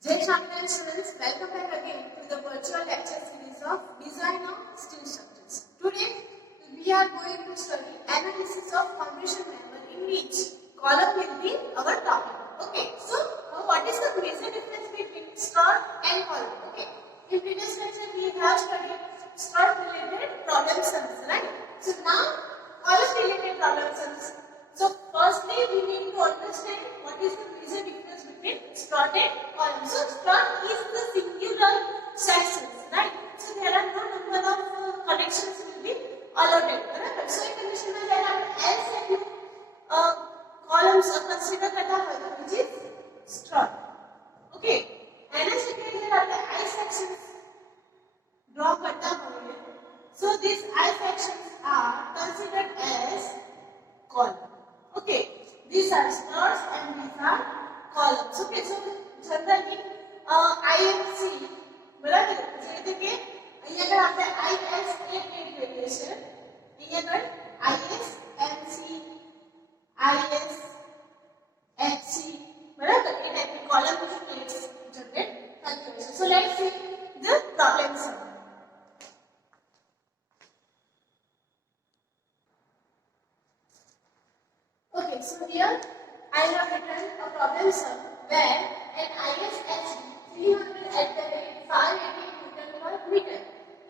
Jai Shankaran students, welcome back again to the virtual lecture series of Design of Steel Structures. Today, we are going to study analysis of compression member in which column will be our topic. Okay, so what is the major difference between strut and column? Okay, in previous lecture we have studied strut related problem sums, right? So now column related problem sums. So firstly, we need to understand what is the major difference between strut and column. So strut is the singular sections, right? So there are no number of connections will be allotted, right? So in condition में जब आप L से columns consider करता है तो which is strut. Okay. एना जगह जब आप I sections draw करता है, so these I sections are considered as column. Okay, these are struts and these are columns. Okay, so generally IMC बराबर जैसे कि અહીંયા पर આપણે IS एक प्लेट लेंगे છે, અહીંયા पर IS MC IS HC बराबर ये टाइप की column की plates जनरेट करते हैं. So let's see the problem sum. Okay, so here I have written a problem sum where an ISHB 300 at the rate 580 Newton per meter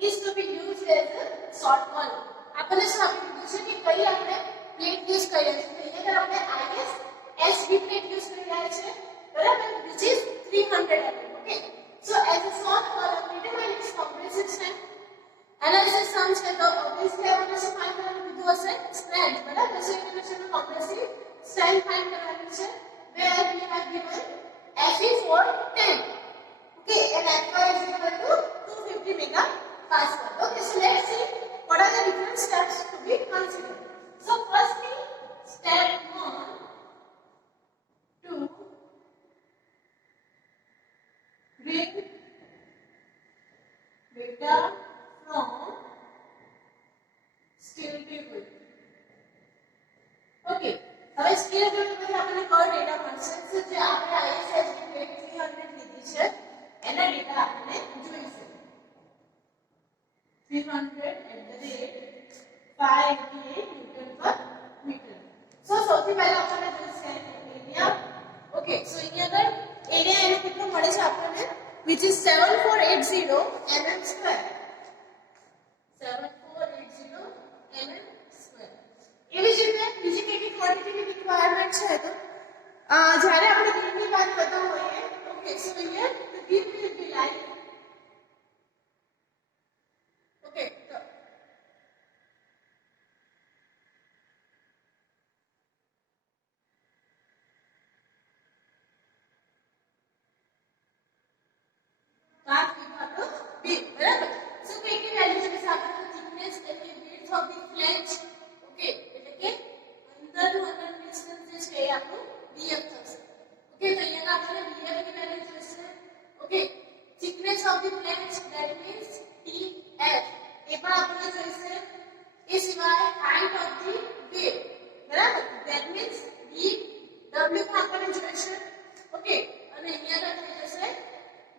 is to be used as a short column. आपने साबित किया कि कई आपने plate use कर रहे हैं. ये अगर आपने ISHB प्लेट यूज कर रहे हैं, बराबर, which is 300 mm. Okay, so as a short column, determine its compression strength. Analysis sums है तो obviously आपने से फाइंड करना विधि से strength, बराबर. So इक्वेशन में compressive strength find करना है where we have given Fe for 10. Okay, and Fy is equal to 250 megapascal. Okay, so let's see what are the different steps to be considered. So firstly, step 1 to bring data from steel table. Okay, હવે scale table પર આપણને કયો data મળશે? તો જે આપણે ISHB plate 300 લીધી છે એના ડેટા આપણને જોઈશે. 300 at the rate 588 Newton per meter. So સૌથી પહેલા આપણને જોઈશે એરિયા. Okay, so અહીંયા આગળ એરિયા એનો કેટલો મળે છે આપણને, which is 7480 mm square. 7480 mm square. એવી જ રીતે બીજી કેટલી ક્વોન્ટિટીની રિક્વાયરમેન્ટ છે તો જ્યારે આપણે બીમની વાત કરતા હોઈએ, okay, so here the beam will be like, okay, કાટ વિભાગનો બીમ, બરાબર. સો કેટલી વેલ્યુ છે? આપણે થિકનેસ એટલે width of the flange, okay, એટલે કે અંદરનું ડિસ્ટન્સ જે છે એ આપણું BF થશે. ઓકે, તો અહીંયા આપણે BF ની વેલ્યુ જોઈશે. Okay, thickness of the flange, that means TF, એ પણ આપણને જોઈશે. એ સિવાય height of the wave, બરાબર, that means BW પણ આપણને જોઈશે. ઓકે, અને અહીંયા આગળ થઈ જશે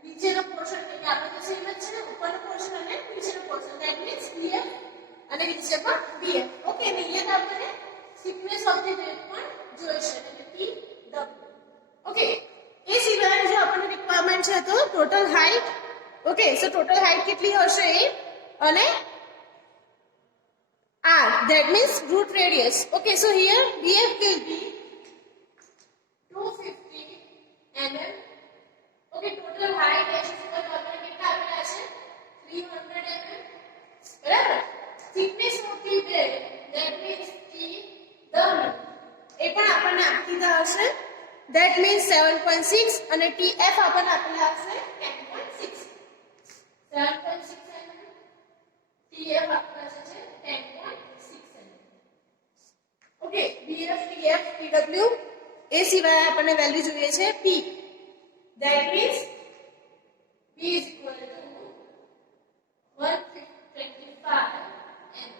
નીચેનો પોર્શન, એટલે આપણે તો સેમ જ છે ને, ઉપરનો પોર્શન અને નીચેનો પોર્શન, that means PF અને નીચે પણ BF. ઓકે, અને અહીંયા આપણે thickness of the wave પણ જોઈશે, એટલે TW. ઓકે, એ સિવાય જો આપણને રિક્વાયરમેન્ટ છે તો ટોટલ હાઈટ. ઓકે, સો ટોટલ હાઈટ કેટલી હશે એ, અને R, that means root radius. Okay, so here BF will be 250 mm. Okay, total height is equal to આપણે કેટલા આપેલા છે 300 mm, બરાબર. thickness of the wave, that means TW, એ પણ આપણને આપી દીધા હશે, that means 7.6, અને TF આપણને આપેલા હશે 10.6. 7.6 mm, TF આપેલા છે 10.6 mm. Okay, BF TF TW એ સિવાય આપણને વેલ્યુ જોઈએ છે P, that means P is equal to 125 mm.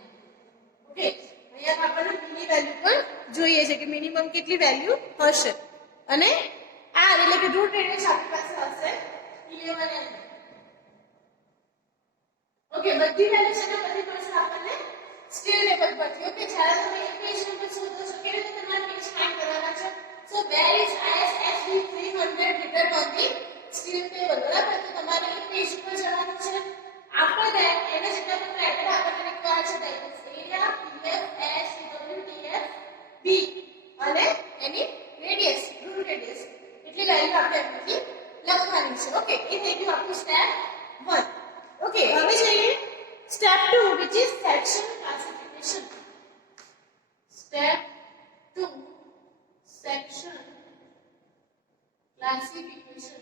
Okay, અહીંયા આપણને P ની વેલ્યુ પણ જોઈએ છે કે મિનિમમ કેટલી વેલ્યુ હશે, અને r એટલે કે રૂટ રેડિયસ આપણી પાસે હશે 11 mm. ઓકે, બધી વેલ્યુ છે ને બધી મળશે આપણને સ્ટીલ ટેબલ પરથી. ઓકે, જ્યારે તમે એક પેજ નંબર શોધો છો કેવી રીતે તમારે પેજ ફાઇન્ડ કરવાના છે? સો where is ISHB 300 written on the steel table. બરાબર, તો તમારે એક પેજ ઉપર જવાનું છે. આફ્ટર ધેટ એને જેટલા પણ ક્રાઇટેરિયા આપણને રિક્વાયર છે that is area, pf, s, w, tf, b અને એની રેડિયસ, રૂટ રેડિયસ એટલી વેલ્યુ આપણે અહીંથી લખવાની છે. ઓકે, એ થઈ ગયું આપણું સ્ટેપ 1. ઓકે, હવે જઈએ step 2 which is section classification. Step 2 section classification.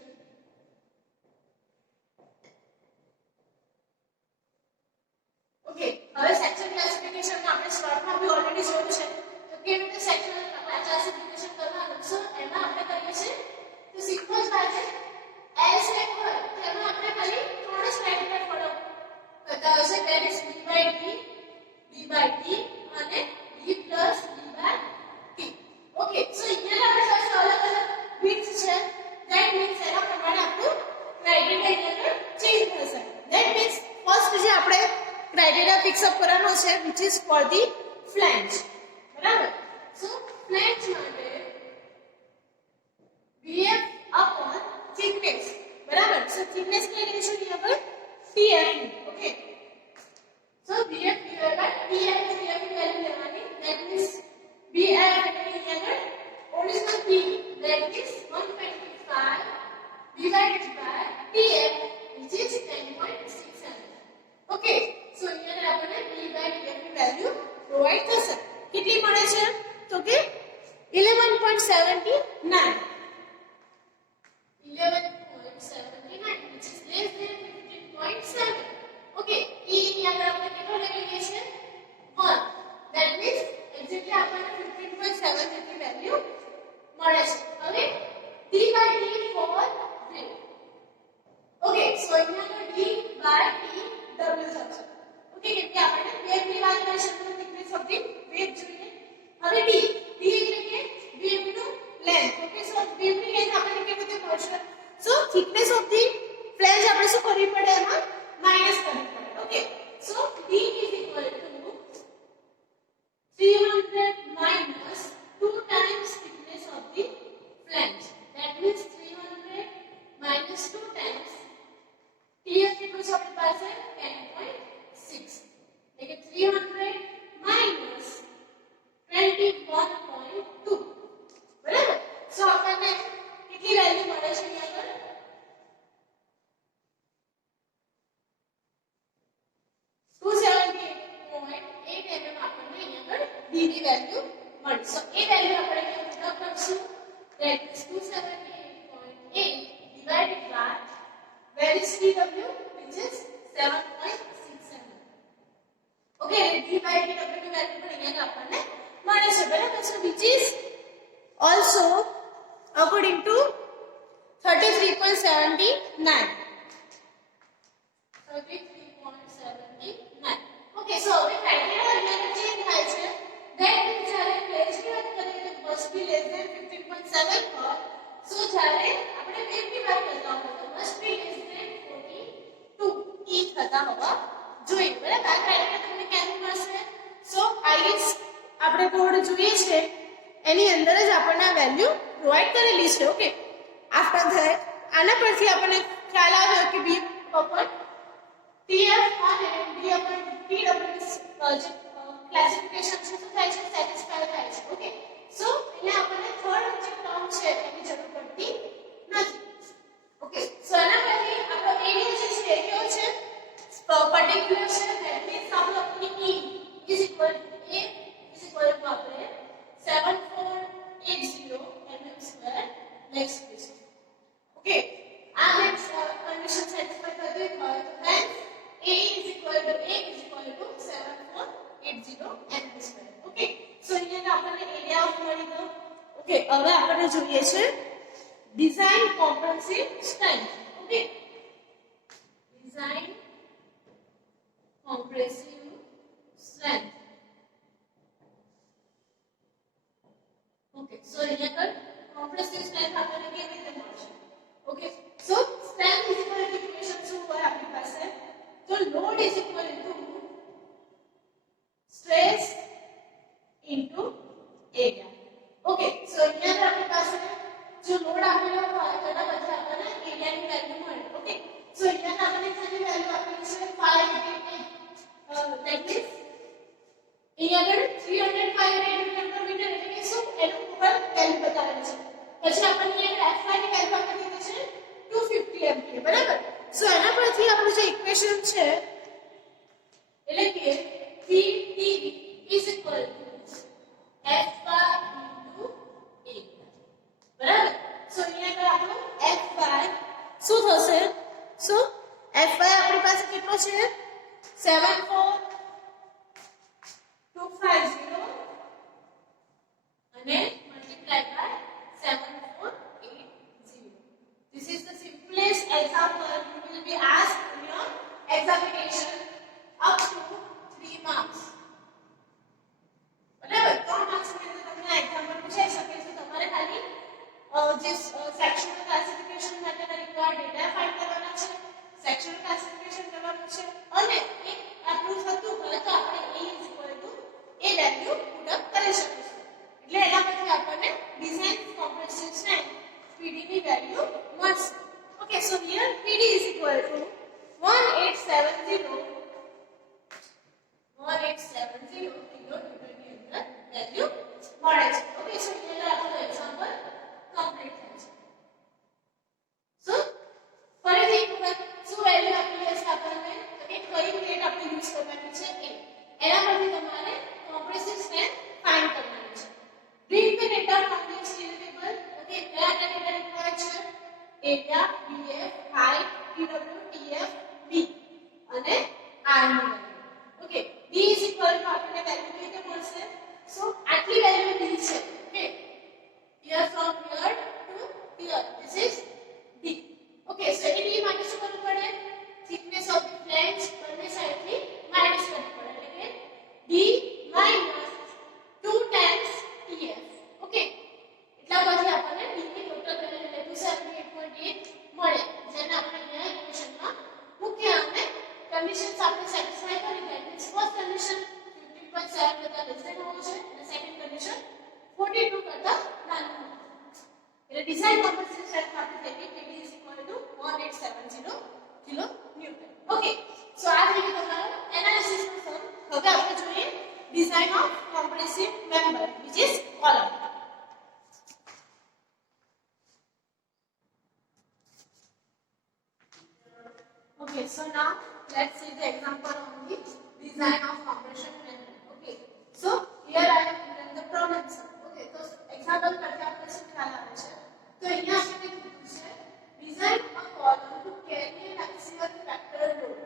Okay, હવે સેક્શન ક્લાસિફિકેશન માં આપણે શોર્ટમાં બી ઓલરેડી જોયું છે તો કેવી રીતે સેક્શન ક્લાસિફિકેશન કરવાનું. સો એમાં આપણે કરીએ છીએ તો સિમ્પલ જ વાત છે. એસ એક હોય તેમાં આપણે ખાલી ત્રણ જ ક્રાઇટેરિયા ફોલો કરતા હોય છે. Where is b by d, b by t અને b plus d by t. Okay, so અહીંયા આપણે ફર્સ્ટ અલગ અલગ વિડ્થ છે ધેટ મીન્સ એના પ્રમાણે આપણું ક્રાઇટેરિયા અહીંયા ચેન્જ થશે. ધેટ મીન્સ ફર્સ્ટ જે આપણે ક્રાઇટેરિયા ફિક્સ અપ કરવાનો છે which is for the flange. બરાબર, સો ફ્લેંજ માટે bf upon thickness. બરાબર, સો thickness કઈ લેશું અહીંયા પર tf. Okay, so bf divided by tf tf ની વેલ્યુ લેવાની. that means bf એટલે અહીંયા પર original p that is 125 divided by tf which is 10.67. Okay, so અહીંયા આપણને p by tf ની વેલ્યુ પ્રોવાઇડ થશે. કેટલી મળે છે તો કે 11.79. 11.79 which is less than 15.7. okay, e ની આગળ આપણે કેટલો લઈ લઈએ છે 1. that means એક્ઝેક્ટલી આપણને 15.7 જેટલી વેલ્યુ મળે છે. હવે d by t for width. okay, so અહીંયા d by t w થશે. ઓકે, કે આપણને વેવ ની વાત કરીશું તો thickness of the wave જોઈએ. હવે d એટલે કે વેવ નું લેન્થ. ઓકે, સો વેવ ની લેન્થ આપણને કેવી રીતે મળશે? સો thickness of the flange આપણે શું કરવી પડે એમાં માઈનસ કરવી પડે. Okay, so d is equal to 300 minus 2 times thickness of the flange. that means 300 minus 2 times tf કેટલું છે આપણી પાસે 10.6. એટલે કે 300 minus 21.2. બરાબર, સો આપણને કેટલી વેલ્યુ મળે છે અહીંયા પર 278.8 mm આપણને અહીંયા પર d ની વેલ્યુ મળી. સો એ વેલ્યુ આપણે અહીંયા પુટ કરશું. that is 278.8 divided by where is tw which is 7.67. okay, d by tw ની વેલ્યુ પણ અહીંયા આપણને મળે છે. બરાબર, સો which is also according to 33.79. 33.79. okay, so હવે ક્રાઇટેરિયા અહીંયા ચેન્જ થાય છે. that means જ્યારે ફ્લેંજ ની વાત કરીએ તો must be less than 15.7 હોય. સો જ્યારે આપણે વેવ ની વાત કરતા હોય તો must be less than 42 e થતા હોવા જોઈએ. બરાબર, આ ક્રાઇટેરિયા તમને ક્યાંથી મળશે? સો આઈએસ આપણે બોર્ડ જોઈએ છે એની અંદર જ આપણને આ વેલ્યુ પ્રોવાઇડ કરેલી છે. ઓકે, આફ્ટર ધેટ આના પરથી આપણને ખ્યાલ આવ્યો કે b upon tf અને b upon tw જે ક્લાસિફિકેશન છે તો થાય છે સેટિસ્ફાય થાય છે. ઓકે, સો અહીંયા આપણને થર્ડ જે ટર્મ છે એની જરૂર પડતી નથી. ઓકે, સો એના પરથી આપણો એરિયા જે છે એ કેવો છે પર્ટિક્યુલર છે. ધેટ મીન્સ આપણો e is equal to a is equal to આપણે 7480 mm square લઈ શકીશું. ઓકે, આ નેક્સ કન્ડિશન સેટિસ્ફાય થતી હોય તો hence a is equal to 7480 mm square. Okay, so અહીંયા આપણને એરિયા ઓફ મળી ગયો. ઓકે, હવે આપણને જોઈએ છે design compressive strength. Okay, design compressive strength. Okay, so અહીંયા પર કોમ્પ્રેસિવ સ્ટ્રેન્થ આપણને કેવી રીતે સો અહીંયા આપણી પાસે જો લોડ આપેલો હોય તો એના પછી આપણને એરિયાની વેલ્યુ મળે. ઓકે, સો અહીંયા આપણને જેની વેલ્યુ આપેલી છે 588 that means અહીંયા આગળ 358 ન્યૂટન પર મીટર એટલે કે શું એનું ટોટલ વેલ્યુ બતાવેલું છે. પછી આપણને અહીંયા Fy ની વેલ્યુ આપી દીધી છે 250 MPa બરાબર. સો એના પરથી આપણું જે ઇક્વેશન છે એટલે કે Vt is equal to Fy into A બરાબર. સો અહીંયા આગળ આપણું Fy શું થશે? સો Fy આપણી પાસે કેટલો છે 74250 અને multiplied by 7480. This is the simplest example you will be asked in your examination up to 3 marks. બરાબર 3 માર્ક્સ ની અંદર તમને એક્ઝામ્પલ પૂછાઈ શકે છે. તમારે ખાલી જે સેક્શનલ ક્લાસિફિકેશન માટેના રિક્વાયર્ડ ડેટા ફાઇન્ડ કરવાના છે, સેક્શનલ ક્લાસિફિકેશન કરવાનું છે અને એક આપણું થતું હોય તો આપણે A A value put up કરી શકીશું. એટલે એના પરથી આપણને ડિઝાઇન કોમ્પ્રેસિવ સ્ટ્રેન્થ PD ની વેલ્યુ મળશે. Okay, so here PD is equal to 1870 kilonewton ની અંદર વેલ્યુ મળે છે. ઓકે, સો હિયર આપણો એક્ઝામ્પલ કમ્પ્લીટ થાય છે. સો ફરીથી એક વખત શું વેલ્યુ આપેલી હશે આપણને તો કે કઈ રેટ આપણે યુઝ કરવાની છે એના પરથી તમારે compressive strength find કરવાની છે. Read the data from the steel table. Okay, કયા data required છે? area, BF, height, PW, TF, B અને R ની value. Okay, B is equal to આપણને વેલ્યુ કઈ રીતે મળશે? So આટલી વેલ્યુ D છે. Okay, here from here to here this is D. Okay, so A D માટે શું કરવું પડે? thickness of the flange બંને સાઈડથી માઈનસ કરવી પડે એટલે કે D minus 2 times TF. Okay, એટલા પછી આપણને D ની ટોટલ વેલ્યુ એટલે 278.8 મળે જેને આપણે અહીંયા ઇક્વેશનમાં મૂક્યા અને કન્ડિશન્સ આપણે સેટિસ્ફાય કરી દઈએ. મીન્સ ફર્સ્ટ કન્ડિશન 15.7 કરતા લેસ ધેન હોવું છે અને સેકન્ડ કન્ડિશન 42 કરતા નાનું હોવું છે. એટલે ડિઝાઇન કોમ્પ્રેસિવ સ્ટ્રેન્થ આપણે કહીએ કે D is equal to 1870 kilonewton. Okay, so આ થઈ ગયું તમારું એનાલિસિસ નું સમ. હવે આપણે જોઈએ design of compressive member which is column. Okay, so now let's see the example on the design of compression member. Okay, so here I have given the problem sum. Okay, so example કરતા આપણે શું ખ્યાલ આવે છે તો અહીંયા આપણે કીધું છે design a column to carry an axial factor load.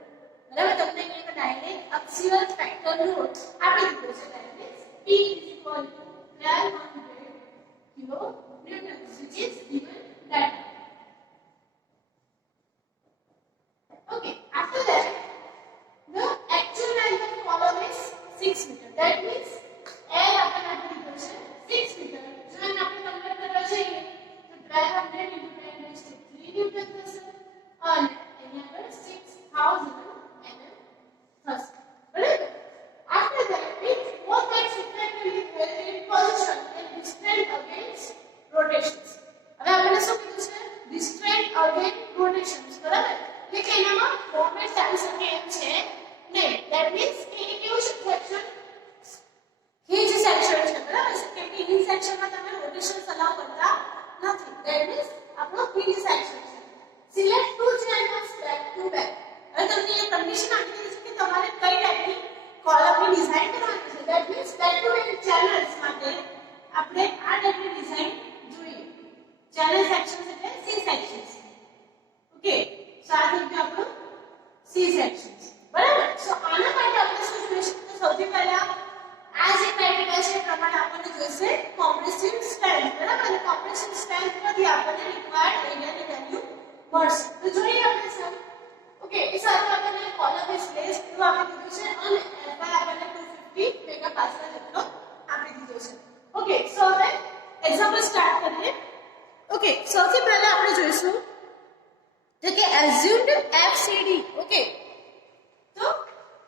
બરાબર, તમને એક ડાયરેક્ટ axial factor load આપી દીધો છે. that means P is equal to 1200 kilonewton which is given that. Okay, after that the actual length of column is 6 meter. That means L આપણને આપી દીધો છે 6 meter. જો એને આપણે કન્વર્ટ કરવા જઈએ તો 1200 into 10 raised to 3 newton થશે અને અહીંયા આગળ 6000 mm થશે. બરાબર, after that it both sides effectively held in position and restrained against rotations. હવે આપણે શું કીધું છે? restrained against rotations. બરાબર, એટલે કે એનામાં મોમેન્ટ આવી શકે એમ છે નહીં. that means કે એ કેવું છે સેક્શન hinge સેક્શન છે. બરાબર, કેમ કે hinge સેક્શનમાં તમે રોટેશન્સ અલાઉ કરતા નથી. that means આપણો hinge સેક્શન છે. select two channels back to back. હવે તમને એ કન્ડિશન આપી દીધી છે કે તમારે કઈ ટાઈપની કોલમની ડિઝાઇન કરવાની છે. that means back to back channels માટે આપણે આ ટાઈપની ડિઝાઇન જોઈએ. channel sections એટલે C sections. ઓકે, સો આ થઈ ગયું આપણું C sections. બરાબર, સો આના માટે આપણે શું જોઈશું તો સૌથી પહેલા આ જે ક્રાઇટેરિયા છે એ પ્રમાણે આપણને જોઈશે કોમ્પ્રેસિવ સ્ટ્રેન્થ. બરાબર, અને કોમ્પ્રેસિવ સ્ટ્રેન્થ પરથી આપણને રિક્વાયર્ડ એરિયાની વેલ્યુ મળશે. તો જોઈએ આપણે સમ. ઓકે, એ સાથે આપણને કોલમ ઇઝ પ્લેસ્ડ ટુ આપી દીધું છે અને Fy આપણને 250 મેગાપાસ્કલ જેટલો આપી દીધો છે. ઓકે, સો હવે એક્ઝામ્પલ સ્ટાર્ટ કરીએ. ઓકે, સૌથી પહેલા આપણે જોઈશું તો કે assumed FCD. ઓકે, તો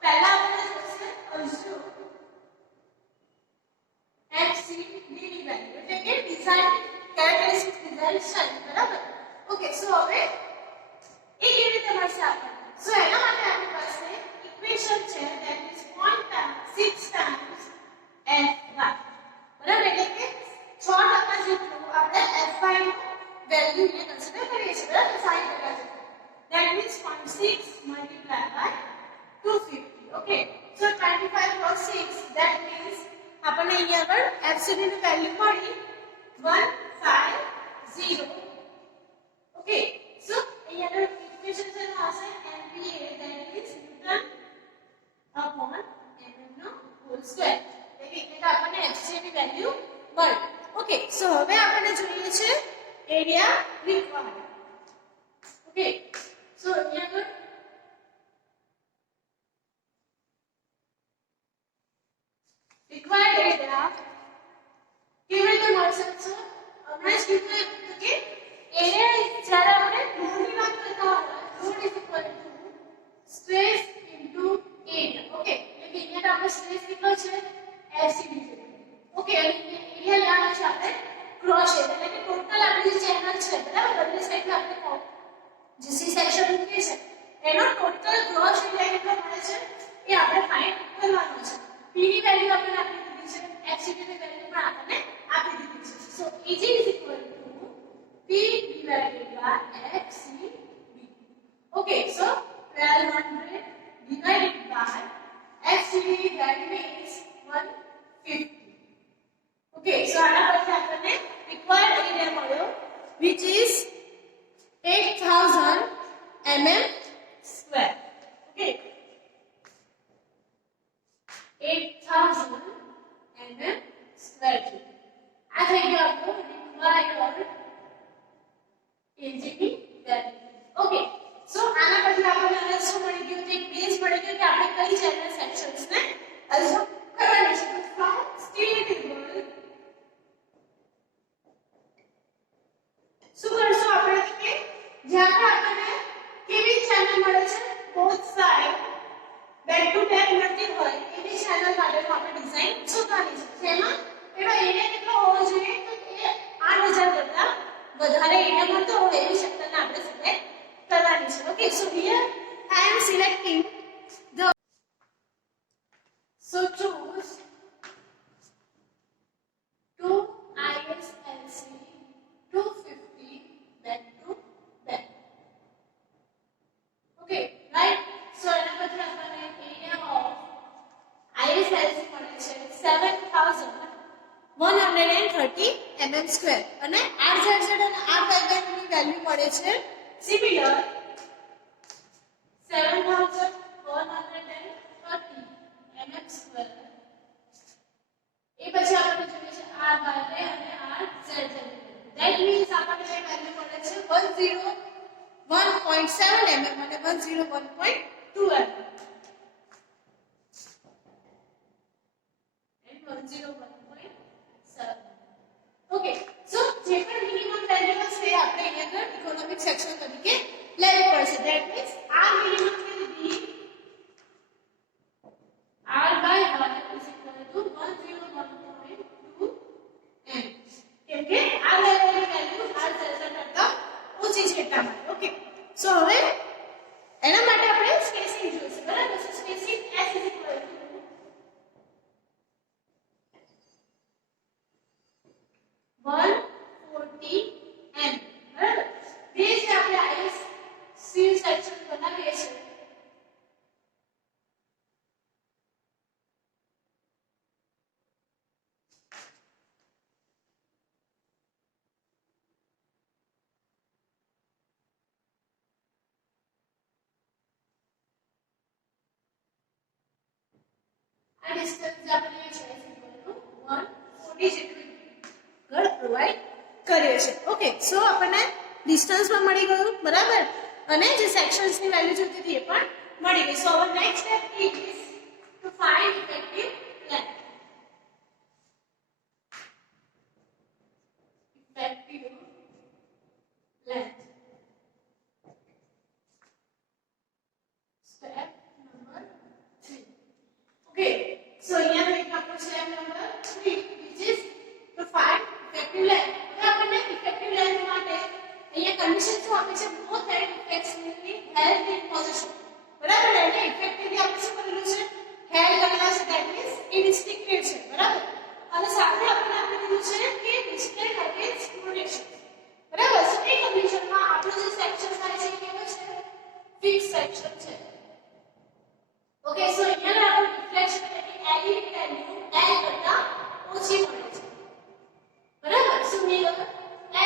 પહેલા આપણે જોઈશે assumed FCD ની વેલ્યુ એટલે કે ડિઝાઇન કેરેક્ટરિસ્ટિક્સ ડિઝાઇન સ્ટાઇલ બરાબર. ઓકે સો હવે એ કેવી રીતે મળશે આપણને? સો એના માટે આપણી પાસે ઇક્વેશન છે ધેટ ઇઝ 0.6 ટાઈમ્સ fy બરાબર એટલે કે 6% જેટલું આપણે fy નું વેલ્યુ ને કન્સિડર કરીએ છીએ બરાબર 60% જેટલું. That means 0.6 multiplied by 250. Okay. So 25 plus 6. That means આપણને અહીંયા આગળ FCD ની વેલ્યુ મળી 150. Okay. So અહીંયા આગળ ઇક્વેશન છે નો હશે MPa that is Newton upon mm no whole square. એટલે કે આપણને FCD ની વેલ્યુ મળી. Okay. So હવે આપણને જોઈએ છે area required. Okay. So here good required area કેવી રીતે મળશે? હમણાં જ કીધું કે એરિયા જ્યારે આપણે લોડની વાત કરતા હોય load is equal to stress into area. Okay એટલે કે અહીંયા આપણે સ્ટ્રેસ કેટલો છે FCD છે. ઓકે અને એરિયા લેવાનો છે આપણે ક્રોસ એરિયા એટલે કે ટોટલ આપણી જે ચેનલ છે બરાબર બંને સાઈડથી આપણે જે સી સેક્શન મૂકીએ છે એનો ટોટલ ગ્રોસ એરિયા કેટલો મળે છે એ આપણે ફાઇન્ડ કરવાનો છે. p ની વેલ્યુ આપણે આપી દીધી છે fcd ની વેલ્યુ પણ આપણે આપી દીધી છે. સો Ag is equal to p divided by fcd. Okay, so 1200 divided by fcd that means 150. Okay, so આના પરથી આપણને required area મળ્યો which is 8000 mm square. Okay, 8000 mm square. આ થઈ ગયો આપણો required Ag ની વેલ્યુ. ઓકે સો આના પછી આપણને હવે શું મળી ગયું તો એક બેઝ મળી ગયો કે આપણે કઈ ચેનલ સેક્શન્સ ને અલ્ઝમ કરવાની છે. ફ્રોમ સ્ટીલ ટેબલ શું કરશું આપણે કે જ્યાં આપણને કેવી ચેનલ મળે છે both side back to back મળતી હોય એવી ચેનલ માટેનું આપણે ડિઝાઇન શોધવાની છે. જેમાં એનો એરિયા કેટલો હોવો જોઈએ તો એ 8000 કરતા વધારે એરિયા મળતો હોય એવી સેક્ટરને આપણે સિલેક્ટ કરવાની છે. Okay so here I am selecting the so choose 2 ISLC 250 back to back. Okay, right? So એના પછી આપણને એરિયા ઓફ ISLC મળે છે 7130 mm સ્ક્વેર અને RZZ અને RYY ની વેલ્યુ મળે છે સિમિલર 7130 mm સ્ક્વેર. એ પછી આપણને જોઈએ છે RYY અને RZZ. That means આપણને જે વેલ્યુ મળે છે 101.7 mm અને 101.2 mm. and 101.7. Okay, so જે પણ મિનિમમ વેલ્યુ છે આપણે અહીંયા આગળ ઇકોનોમિક સેક્શન તરીકે લેવી પડશે. That means R મિનિમમ કે લીધી R by Y is equal to 101.2 m. કેમ કે આ લેવલની વેલ્યુ R કરતા ઓછી છે એટલા માટે. ઓકે સો હવે એના માટે આપણે સ્પેસિંગ જોઈશે બરાબર. સો spacing S is equal to 140 m બરાબર. જે આપણે આઈસ સીલ સેક્શન બનાવીએ છીએ આ ડિસ્ટન્સ આપણે છે is equal to 140 જેટલું ઘર પ્રોવાઈડ કર્યો છે. ઓકે સો આપણને ડિસ્ટન્સ પણ મળી ગયું બરાબર અને જે સેક્શન્સ ની વેલ્યુ જોઈતી હતી એ પણ મળી ગઈ. So our next step is to find effective length. Effective length step number 3. Okay, so here we come to step number 3, which is અહીંયા કન્ડિશન શું આપે છે both and effectively held in position બરાબર એટલે ઇફેક્ટિવલી આપણે શું કરેલું છે હેલ્ડ કરેલા છે that means it is restricted છે બરાબર અને સાથે આપણે આપી દીધું છે કે ડિસ્પ્લેડ અગેન્સ્ટ પ્રોટેક્શન બરાબર સો એ કન્ડિશનમાં આપણો જે સેક્શન થાય છે કેવો છે ફિક્સ સેક્શન છે ઓકે સો અહીંયા આપણે રિફ્લેક્શન એટલે કે L ની વેલ્યુ L કરતા ઓછી મળે છે બરાબર સો મેં L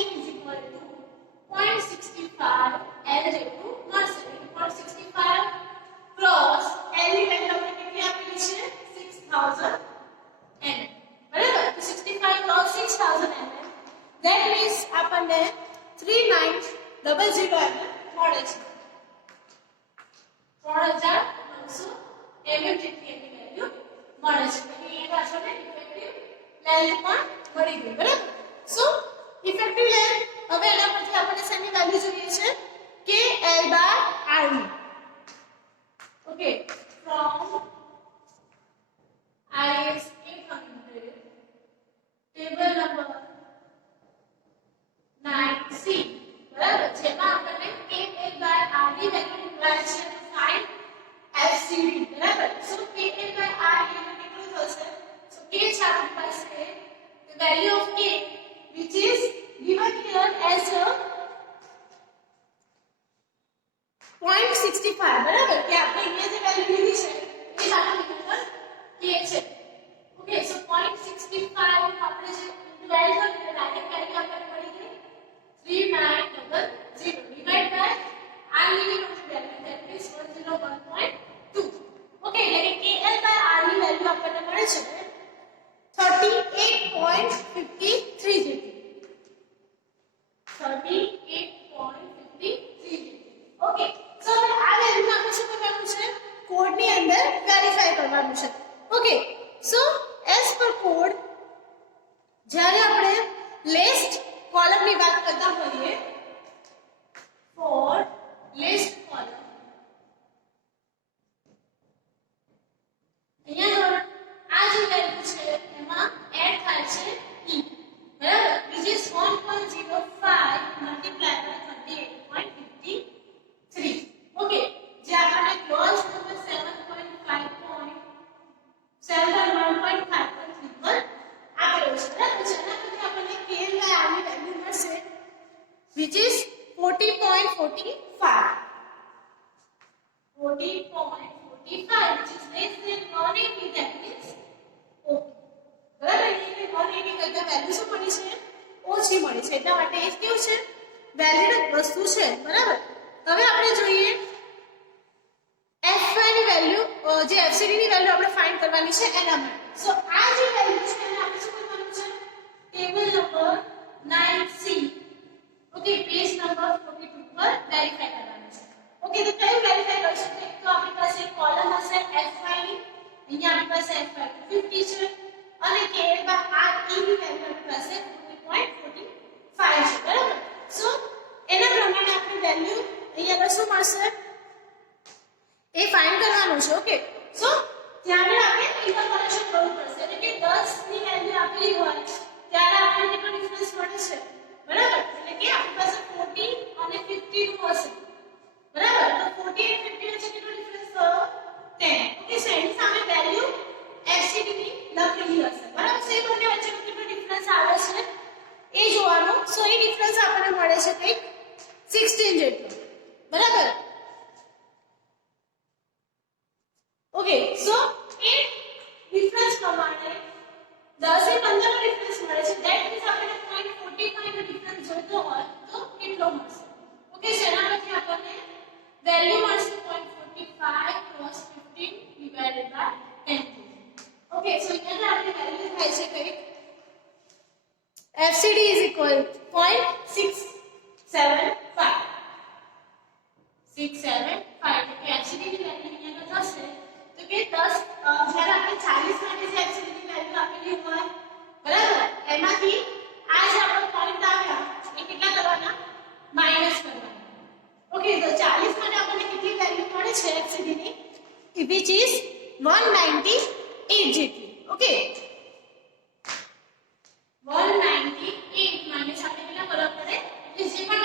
is equal to 0.65 L જેટલું મળશે 0.65 ક્રોસ L ની વેલ્યુ આપણે કેટલી આપેલી છે 6000 mm બરાબર તો 65 ક્રોસ 6000 mm that means આપણને 3900 mm મળે છે 3900 mm જેટલી એની વેલ્યુ મળે છે એટલે એ પાછળને ઇફેક્ટિવ લેન્થ પણ મળી ગઈ બરાબર સો ઇફેક્ટિવ લેન્થ હવે એના પરથી આપણને શેની વેલ્યુ જોઈએ છે કે L/R okay from IS 800 table number 9C બરાબર જેમાં આપણને KL/R ની વેલ્યુ મળે છે ફાઇન્ડ FCD બરાબર સો KL/R કેટલું થશે સો K છે આપણી પાસે the value of K which is given here as a 0.65 બરાબર કે આપણે અહીંયા જે વેલ્યુ લીધી છે એ જ આપણી અંદર K છે ઓકે સો 0.65 આપણે જે 12 કરીને ડાયરેક્ટ વેલ્યુ આપણને મળી ગઈ 3900 ડિવાઇડ બાય R લીધી તો વેલ્યુ that is 101.2 ઓકે એટલે કે KL/R ની વેલ્યુ આપણને મળે છે 38.53 જેટલી 38.53 ઓકે સો હવે આ વેલ્યુ આપણે શું કરવાનું છે કોડ ની અંદર વેરીફાઈ કરવાનું છે ઓકે સો એઝ પર કોડ જ્યારે આપણે લિસ્ટ કોલમ ની વાત કરતા હોઈએ ફોર લિસ્ટ કોલમ અહીંયા આ જે વેલ્યુ છે એમાં એડ થાય છે e બરાબર which is 1.05 multiplied by 38.53 okay જે આપણને ક્લોઝ નંબર 7.1.31 આપેલો છે બરાબર જેના પરથી આપણને KL/R ની વેલ્યુ મળશે which is 40.45 which is less than 180 that means okay બરાબર એટલે 180 કરતા વેલ્યુ શું મળી છે ઓછી મળી છે એટલા માટે એ કેવું છે વેલિડ વસ્તુ છે બરાબર હવે આપણે જોઈએ fy ની વેલ્યુ જે fcd ની વેલ્યુ આપણે ફાઇન્ડ કરવાની છે એના માટે સો આ જે વેલ્યુ છે એને આપણે શું કરવાનું છે table number 9C okay page number 42 પર વેરીફાઈ કરવાનું છે ઓકે તો કયું વેરીફાઈ કરશું તો આપણી પાસે એક કોલમ હશે fy ની અહીંયા આપણી પાસે fy 50 છે અને KL/R ની વેલ્યુ આપણી પાસે 40.45 છે બરાબર સો એના પ્રમાણે આપણી વેલ્યુ અહીંયા આગળ શું મળશે એ ફાઇન્ડ કરવાનું છે ઓકે સો ત્યારે આપણે ઇન્ટરપોલેશન કરવું પડશે એટલે કે 10 ની વેલ્યુ આપેલી હોય ત્યારે આપણને કેટલો ડિફરન્સ મળે છે બરાબર એટલે કે આપણી પાસે 40 અને 50 નું હશે બરાબર તો 40 અને 50 વચ્ચે કેટલો ડિફરન્સ થયો 10 ઓકે સો એની સામે વેલ્યુ FCD ની લખેલી હશે બરાબર સો એ બંને વચ્ચેનો કેટલો ડિફરન્સ આવે છે એ જોવાનું સો એ ડિફરન્સ આપણને મળે છે કંઈક 16 જેટલો બરાબર ઓકે સો એ ડિફરન્સ પ્રમાણે 10 એ 15 નો ડિફરન્સ મળે છે ધેટ મીન્સ આપણને 0.45 નો ડિફરન્સ જોઈતો હોય તો કેટલો મળશે ઓકે સો એના પછી આપણને વેલ્યુ મળશે 0.45 cross 15 divided by 10 okay so અહીંયા આપણે વેલ્યુ થાય છે કંઈક FCD is equal to 0.675 એટલે FCD ની વેલ્યુ અહીંયા થશે તો કે 10 જ્યારે આપણે 40 માટે જે FCD ની વેલ્યુ આપેલી હોય બરાબર એમાંથી આ જે આપણો પોઈન્ટ આવ્યા એ કેટલા કરવાના માઈનસ કરવાના ઓકે તો 40 માટે આપણને કેટલી વેલ્યુ મળે છે FCD ની which is 198 જેટલી ઓકે 198 માઈનસ આપણે કેટલા કરવા પડે એટલે જે પણ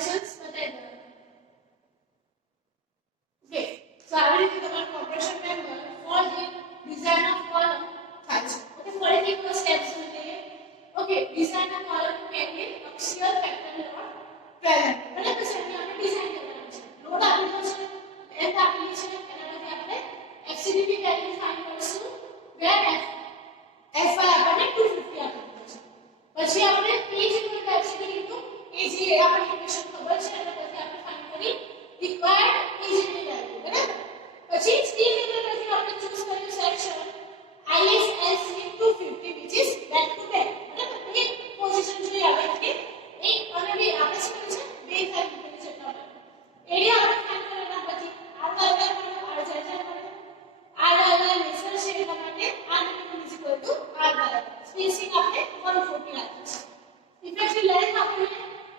ક્વેશ્ચન્સ બતાવી દો. ઓકે, સો આવી રીતે તમારું compression member for the design of column થાય છે. ઓકે, ફરીથી એક સ્ટેપ્સ જોઈએ. ઓકે, ડિઝાઇન ઓફ કોલમ કેવી અક્ષીય ફેક્ટર લોડ પ્રેઝન્ટ. બરાબર છે, અહીં આપણે ડિઝાઇન કરવાની છે. લોડ આપેલો છે, લેન્થ આપેલી છે, એના પરથી આપણે FCDP વેલ્યુ ફાઇન્ડ કરશું. વેર Fy આપણને 250 આપેલું છે. પછી આપણે P ઇક્વલ FCD લીધું, એ જે આપણને ઇક્વેશન ખબર છે એના પરથી આપણે ફાઇન્ડ કરી રિક્વાયર્ડ PG ની વેલ્યુ. બરાબર, પછી સ્ટીલ લેવલ પરથી આપણે ચૂઝ કર્યું section ISLC 250 which is back to back. બરાબર, એ પોઝિશન જોઈ આવે કે એ અને બે આપણે શું છે બે સાઈડ મૂકેલી છે એટલે એરિયા આપણે ફાઇન્ડ કર્યા પછી આ લેવલ મળ્યો, આ જેજર મળ્યો, આ લેવલ નેચરલ છે એટલા માટે આ લેવલ ઇઝ ઇક્વલ ટુ આ લેવલ. સ્પેસિંગ આપણે 140 રાખી છે. ઇફેક્ટિવ લેન્થ આપણે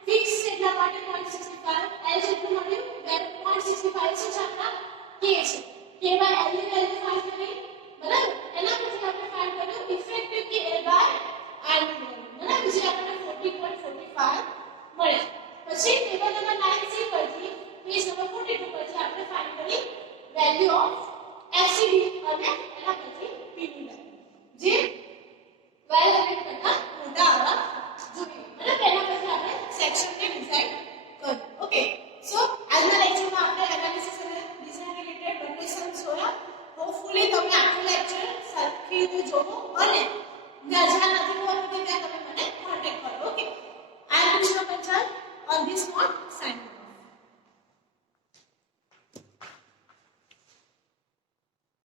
ફિક્સ એટલા માટે 0.65 L જેટલું મળ્યું, 0.65 છે આપણા K છે. K બાય L ની વેલ્યુ ફાઇન્ડ કરી. બરાબર, એના પછી આપણે ફાઇન્ડ કર્યું ઇફેક્ટિવ કે L બાય R ની વેલ્યુ. બરાબર, જે આપણને 40.45 મળે. પછી ટેબલ નંબર 9C પરથી પેજ નંબર 42 પરથી આપણે ફાઇન્ડ કરી વેલ્યુ ઓફ FCD અને એના પછી P ની વેલ્યુ જે 1200 કરતા મોટા આવવા જોઈએ. બરાબર, એના પછી આપણે સેક્શનને ડિઝાઇન કર્યું. ઓકે, સો આજના લેક્ચરમાં આપણે એનાલિસિસ અને ડિઝાઇન રિલેટેડ નોટેશન્સ જોયા. હોપફુલી તમે આખું લેક્ચર સરખી રીતે જોવો અને જ્યાં નથી ખબર પડતી ત્યાં તમે મને કોન્ટેક્ટ કરો. Okay, I am Krishna Panchal on this note.